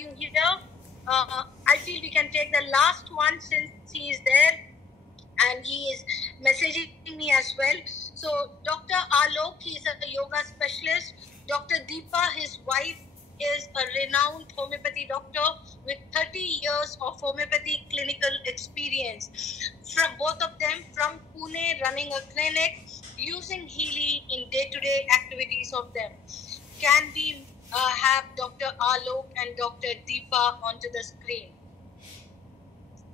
you here. I feel we can take the last one since he is there and he is messaging me as well. So Dr. Alok, he is a yoga specialist. Dr. Deepa, his wife, is a renowned homeopathy doctor with 30 years of homeopathy clinical experience. From both of them from Pune, running a clinic, using Healy in day-to-day activities of them. Can we have Dr. Alok and Dr. Deepa onto the screen?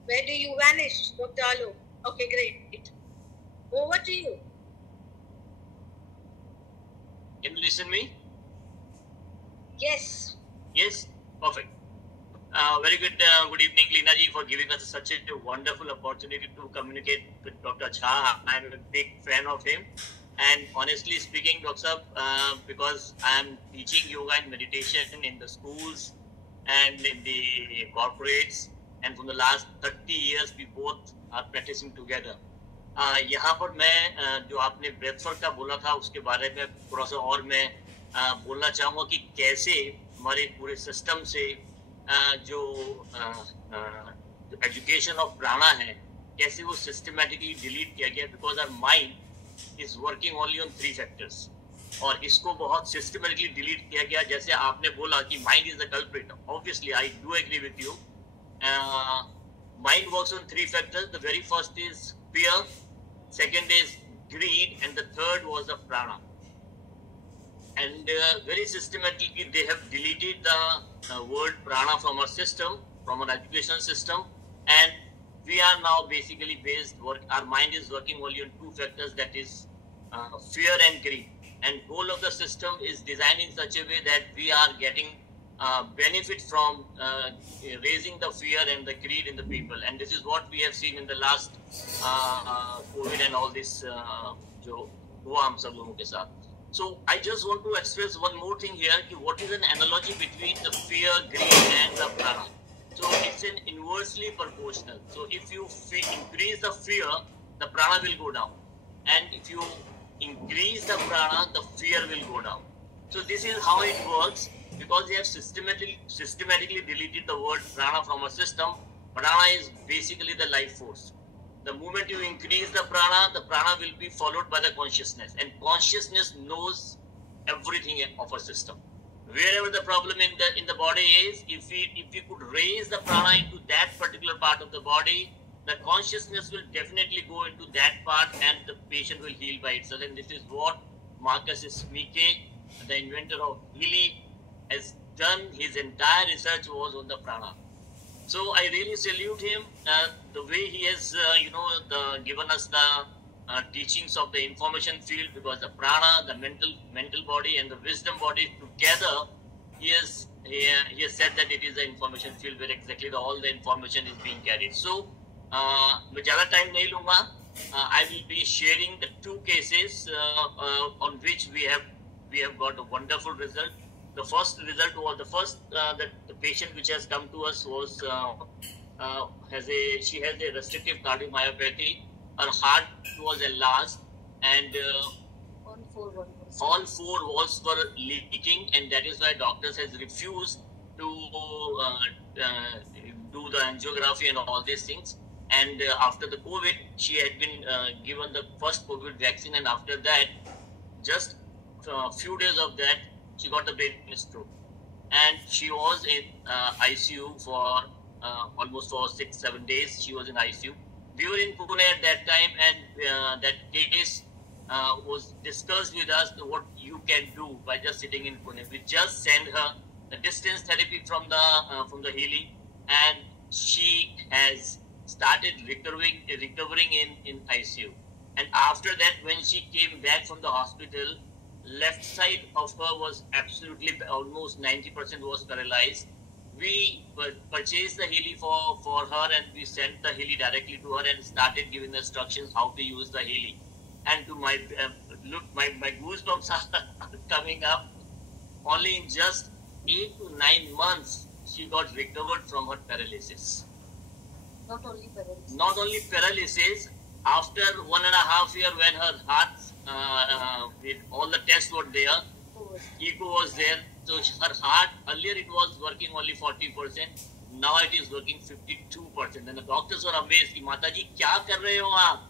Where do you vanish, Dr. Alok? Okay, great. Over to you. Can you listen me? Yes. Yes? Perfect. Very good. Good evening, Leena ji, for giving us such a wonderful opportunity to communicate with Dr. Jha. I'm a big fan of him. And honestly speaking, Dr. Because I'm teaching yoga and meditation in the schools and in the corporates, and from the last 30 years, we both are practicing together. यहाँ पर मैं जो आपने ब्रेथवर्क का बोला था उसके बारे में थोड़ा सा और मैं बोलना चाहूँगा कि कैसे हमारे पूरे सिस्टम से जो एजुकेशन ऑफ प्राणा है कैसे वो सिस्टमैटिकली डिलीट किया गया because our mind is working only on 3 factors और इसको बहुत सिस्टमैटिकली डिलीट किया गया जैसे आपने बोला कि mind is the culprit obviously I do agree with you mind works on 3 factors the very first is fear, second is greed, and the third was the prana. And very systematically they have deleted the word prana from our system, from our education system, and we are now basically our mind is working only on 2 factors, that is fear and greed. And whole of the system is designed in such a way that we are getting benefit from raising the fear and the greed in the people, and this is what we have seen in the last COVID and all this जो हुआ हम सब लोगों के साथ. So I just want to express one more thing here कि what is an analogy between the fear, greed and the prana. So it's an inversely proportional. So if you increase the fear, the prana will go down, and if you increase the prana, the fear will go down. So this is how it works. Because they have systematically deleted the word prana from our system. Prana is basically the life force. The moment you increase the prana will be followed by the consciousness, and consciousness knows everything of a system. Wherever the problem in the body is, if we could raise the prana into that particular part of the body, the consciousness will definitely go into that part, and the patient will heal by itself. And this is what Marcus Smeke, the inventor of Healy, has done. His entire research was on the prana. So I really salute him the way he has given us the teachings of the information field, because the prana, the mental body and the wisdom body together, he has said that it is the information field where exactly all the information is being carried. So मैं ज़्यादा time नहीं लूँगा. I will be sharing the 2 cases on which we have got a wonderful result. The first result was that the patient which has come to us was she has a restrictive cardiomyopathy. Her heart was enlarged, and all 4 valves were leaking, and that is why doctors has refused to do the angiography and all these things. And after the COVID, she had been given the first COVID vaccine, and after that, just a few days of that, she got the brain stroke, and she was in ICU for almost for 6-7 days. She was in ICU. We were in Pune at that time, and that case was discussed with us what you can do by just sitting in Pune. We just sent her the distance therapy from the Healy, and she has started recovering in ICU. And after that, when she came back from the hospital, left side of her was absolutely almost 90% was paralyzed. We purchased the Healy for her, and we sent the Healy directly to her and started giving the instructions how to use the Healy. And to my goosebumps are coming up. Only in just 8 to 9 months, she got recovered from her paralysis. Not only paralysis. Not only paralysis. After 1.5 years, when her heart, with all the tests were there, Echo was there. So her heart, earlier it was working only 40%. Now it is working 52%. And the doctors were amazed कि माता जी क्या कर रहे हो आप?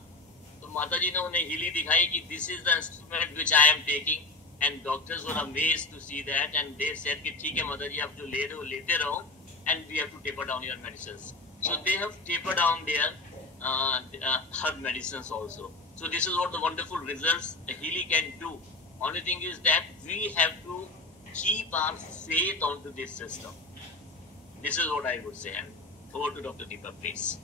तो माता जी ने उन्हें हिली दिखाई कि this is the instrument which I am taking. And doctors were amazed to see that. And they said कि ठीक है माता जी आप जो ले रहे हो लेते रहो. And we have to taper down your medicines. So they have tapered down their her medicines also. So this is what the wonderful results the Healy can do. Only thing is that we have to keep our faith onto this system. This is what I would say. And over to Dr. Deepa, please.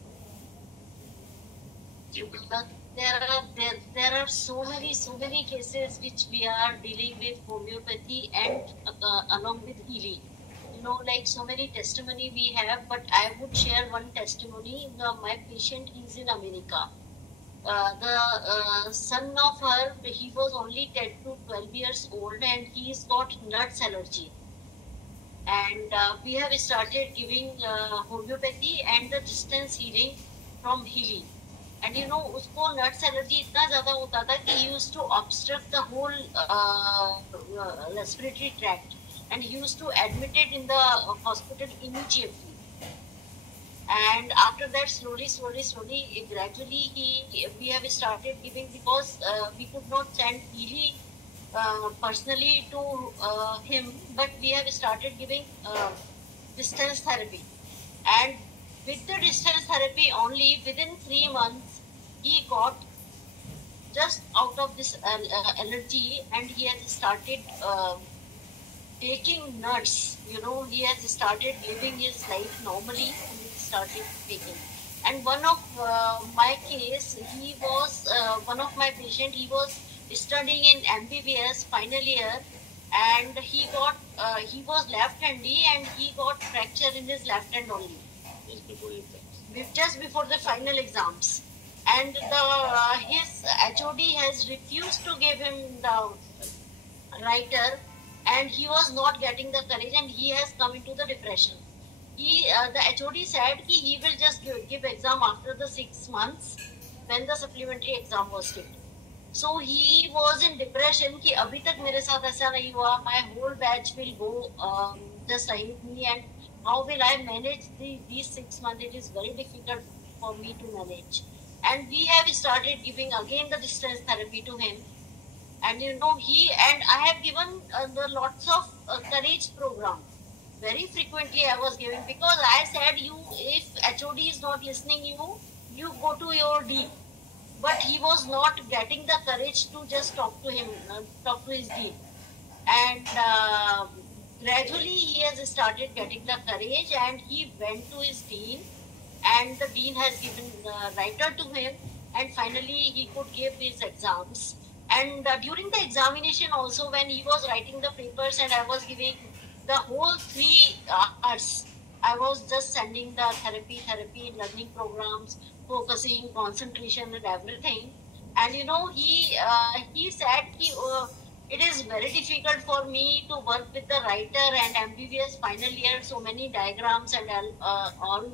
But there are so many cases which we are dealing with homeopathy and along with Healy. You know, like so many testimony we have, but I would share one testimony. My patient is in America. The son of her, he was only 10 to 12 years old and he's got nuts allergy. And we have started giving homeopathy and the distance healing from Healy. And you know, usko nuts allergy itna zyada hota tha ki he used to obstruct the whole respiratory tract. And he used to admit it in the hospital immediately. And after that, slowly, gradually, we have started giving, because we could not send Healy personally to him, but we have started giving distance therapy. And with the distance therapy, only within 3 months, he got just out of this allergy, and he has started taking nuts. You know, he has started living his life normally, and he started taking. And one of my case, he was one of my patient. He was studying in MBBS final year, and he was left-handy, and he got fracture in his left hand only. Just before the final exams, and his HOD has refused to give him the writer. And he was not getting the courage, and he has come into the depression. The HOD said he will just give exam after the 6 months when the supplementary exam was given. So he was in depression कि अभी तक मेरे साथ ऐसा नहीं हुआ. My whole batch will go just ahead me, and how will I manage these 6 months? It is very difficult for me to manage. And we have started giving again the distance therapy to him. And you know, I have given the lots of courage program. Very frequently I was giving, because I said, if HOD is not listening, you go to your dean. But he was not getting the courage to just talk to his dean. And gradually he has started getting the courage, and he went to his dean, and the dean has given the writer to him, and finally he could give his exams. And during the examination also, when he was writing the papers and I was giving the whole 3 hours, I was just sending the therapy, learning programs, focusing, concentration and everything. And you know, he said it is very difficult for me to work with the writer and MBBS final year, so many diagrams and all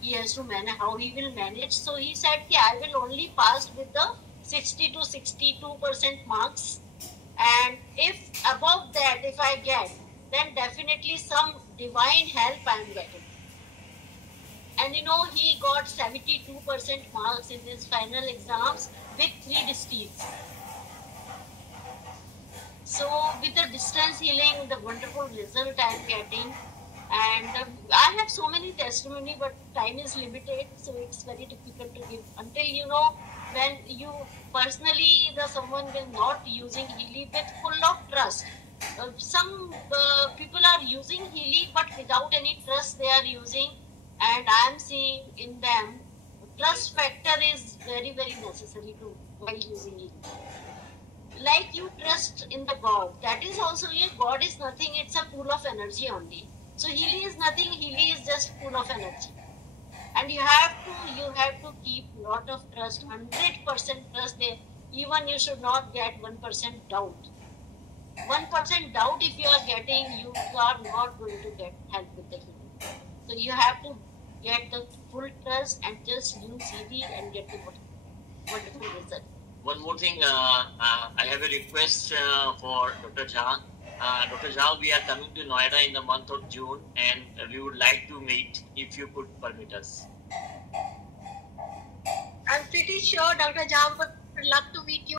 he has to manage, how he will manage. So he said I will only pass with the 60 to 62% marks, and if above that, if I get, then definitely some divine help I am getting. And you know, he got 72% marks in his final exams with 3 districts. So with the distance healing, the wonderful result I am getting. And I have so many testimony, but time is limited, so it's very difficult to give. Until, you know, when you personally, someone will not using Healy with full of trust. Some people are using Healy, but without any trust they are using. And I am seeing in them, trust factor is very, very necessary while using Healy. Like you trust in the God, that is also, God is nothing, it's a pool of energy only. So Healy is nothing, Healy is just full of energy. And you have to keep lot of trust, 100% trust there. Even you should not get 1% doubt. 1% doubt if you are getting, you are not going to get help with the Healy. So you have to get the full trust and just use Healy and get the wonderful result. One more thing, I have a request for Dr. Jha. Dr. Jha, we are coming to Noida in the month of June, and we would like to meet if you could permit us. I'm pretty sure Dr. Jha would love to meet you